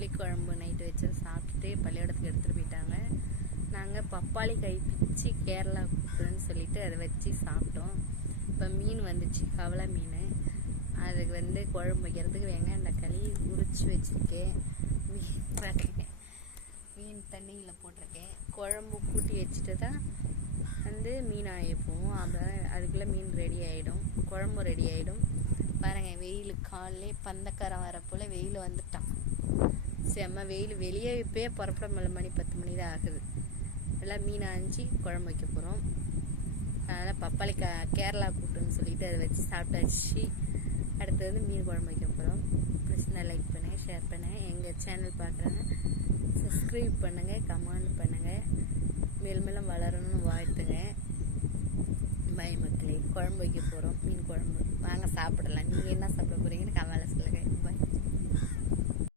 புளிக்குழம்பு நைட்டு வச்சு சாப்பிட்டுட்டு பள்ளிக்கூடத்துக்கு எடுத்துகிட்டு போயிட்டாங்க. நாங்கள் பப்பாளி கை பிச்சு கேரளா கூட்டுன்னு சொல்லிட்டு அதை வச்சு சாப்பிட்டோம். இப்போ மீன் வந்துச்சு, கவலை மீன். அதுக்கு குழம்பு வைக்கிறதுக்கு வெங்காயம் தக்காளி உரிச்சு வச்சுருக்கேன். மீன் தண்ணியில் போட்டிருக்கேன். குழம்பு கூட்டி வச்சுட்டு தான் மீன் ஆகிப்போம். அப்புறம் அதுக்குள்ளே மீன் ரெடி ஆகிடும், குழம்பு ரெடி ஆகிடும். பாருங்கள், வெயில் காலையிலே பந்தக்காரம் வரப்போல் வெயில் வந்துட்டான். செம்ம வெயில். வெளியே இப்போயே புறப்பட மணி 10 மணி தான் ஆகுது. எல்லாம் மீன் ஆஞ்சி குழம்பு வைக்க போகிறோம். அதனால் பப்பாளி கேரளா கூட்டுன்னு சொல்லிட்டு அதை வச்சு சாப்பிட்டாச்சு. அடுத்தது மீன் குழம்பு வைக்க போகிறோம். பிடிச்சிருந்தா லைக் பண்ணுங்கள், ஷேர் பண்ணுங்கள். எங்கள் சேனல் பார்க்குறாங்க சப்ஸ்கிரைப் பண்ணுங்கள், கமெண்ட் பண்ணுங்கள். மேலும் மேலும் வளரணும்னு வாழ்த்துங்க. பாய் மக்களே. குழம்பு வைக்க போகிறோம், மீன் குழம்பு. வாங்க சாப்பிடலாம். நீங்கள் என்ன சாப்பிட